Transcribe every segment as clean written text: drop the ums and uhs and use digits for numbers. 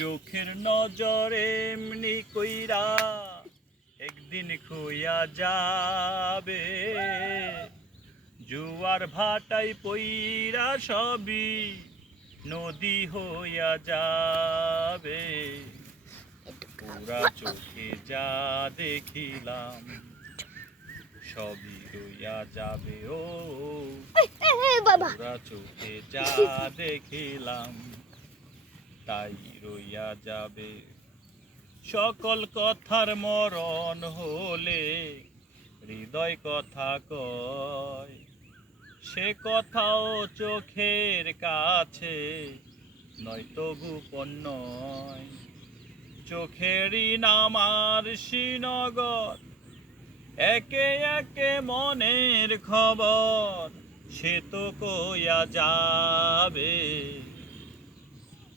চোখের নজরে এমনি কইরা একদিন খুইয়া যাবে, জুয়ার ভাটায় পইরা সবই নদী হইয়া যাবে। পুরা চোখে যা দেখিলাম সবই রইয়া যাবে। ও পুরা চোখে যা দেখিলাম তাই রইয়া যাবে। সকল কথার মরণ হলে হৃদয় কথা কয়, সে কথাও চোখের কাছে নয়তো গোপন নয়। চোখেরই নাম আর শ্রীনগর, একে একে মনের খবর সে তো কইয়া যাবে।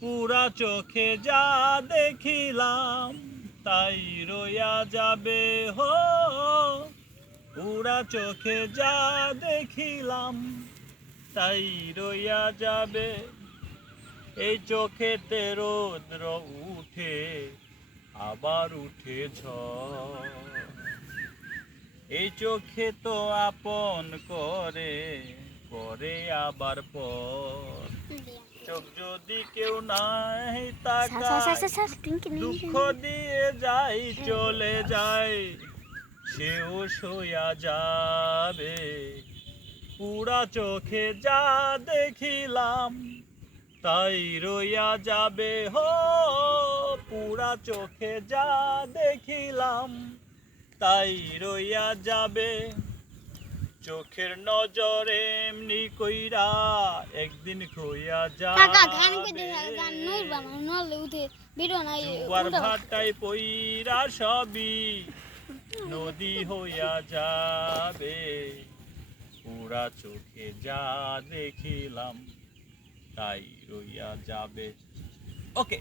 পুরা চোখে যা দেখিলাম তাই রইয়া যাবে। হো পুরা চোখে যা দেখিলাম তাই রইয়া যাবে। এই চোখেতে রৌদ্র উঠে আবার উঠে ঝড়, এই চোখে তো আপন করে করে আবার পর। চোখ যদি কেউ নাই তাকায়, দুঃখ দিয়ে যাই চলে যায়, সেও সইয়া যাবে। পুরা চোখে যা দেখিলাম তাই রইয়া যাবে। হো পুরা চোখে যা দেখিলাম তাই রইয়া যাবে। চোখের নজর এমনি কইরা একদিন খুইয়া যাবে, জুয়ার ভাটায় পইরা সবই নদী হইয়া যাবে। পুরা চোখে যা দেখিলাম তাই রইয়া যাবে। ওকে।